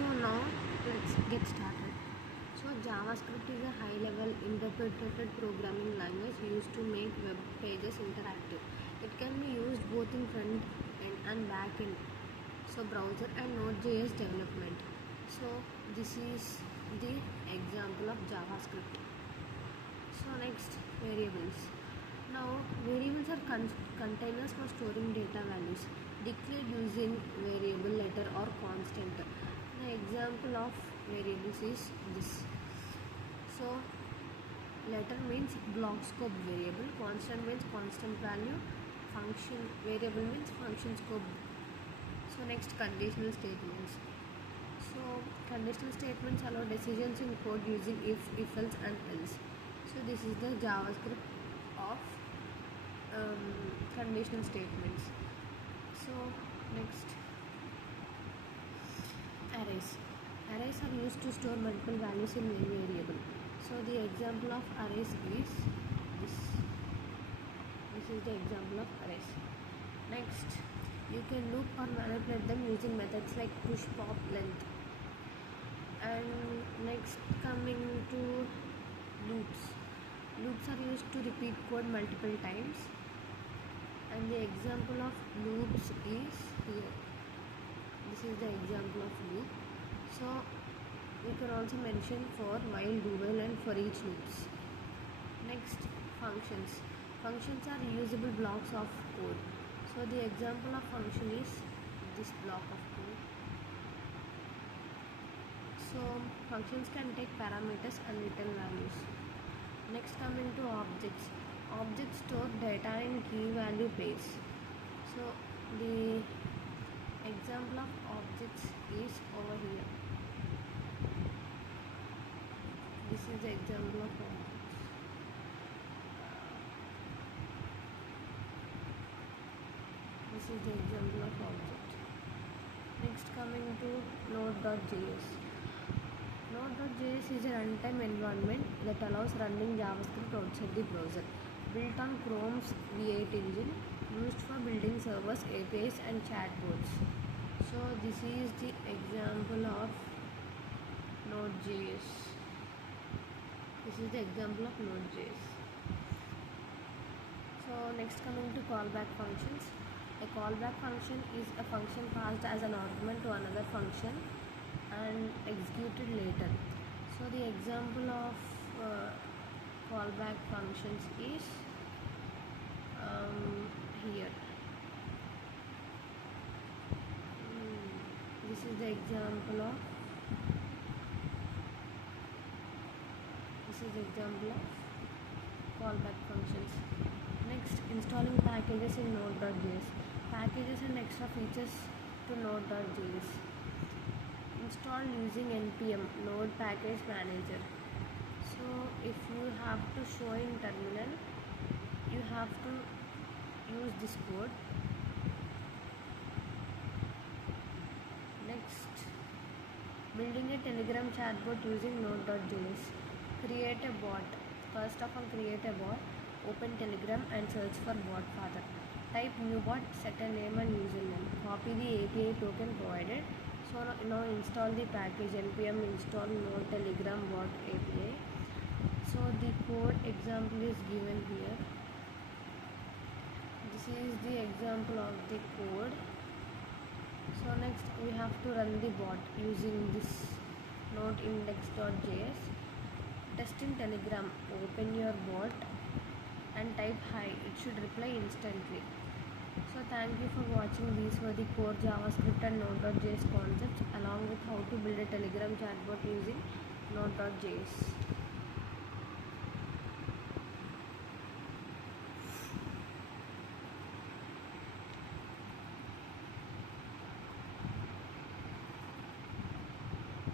So now let's get started. So JavaScript is a high-level interpreted programming language used to make web pages interactive. It can be used both in front end and back end. So browser and Node.js development. So this is the example of JavaScript. So next, variables. Now variables are containers for storing data values declared using variable, letter or constant. The example of variables is this. So letter means block scope variable, constant means constant value, function variable means function scope. So next, conditional statements. So conditional statements allow decisions in code using if else and else. So this is the JavaScript of conditional statements. So next, arrays. Arrays are used to store multiple values in one variable. So the example of arrays is this. This is the example of arrays. Next, you can loop or manipulate them using methods like push, pop, length. And next, coming to loops. Loops are used to repeat code multiple times. And the example of loops is here. This is the example of loop. So we can also mention for while, do while and for each loops. Next, functions. Functions are reusable blocks of code. So the example of function is this block of code. So functions can take parameters and return values. Next, coming to objects. Objects store data in key value pairs. So the example of objects is over here. This is the example of objects. This is the example of object. Next, coming to Node.js. Node.js is a runtime environment that allows running JavaScript outside the browser. Built on Chrome's V8 engine, used for building servers, APIs and chatbots. So this is the example of Node.js. This is the example of Node.js. So next, coming to callback functions. A callback function is a function passed as an argument to another function and executed later. So the example of callback functions is here. This is the example of callback functions. Next, installing packages in Node.js. Packages and extra features to Node.js. Install using npm node package manager. So if you have to show in terminal, you have to use this code. Next, building a Telegram chatbot using Node.js. Create a bot. First of all, create a bot, open Telegram and search for bot father. Type new bot, set a name and username. Copy the API token provided. So now install the package npm install node telegram bot API. So the code example is given here. This is the example of the code. So next, we have to run the bot using this node index.js. Test in Telegram, open your bot and type hi. It should reply instantly. So thank you for watching. These were the core JavaScript and Node.js concepts along with how to build a Telegram chatbot using Node.js.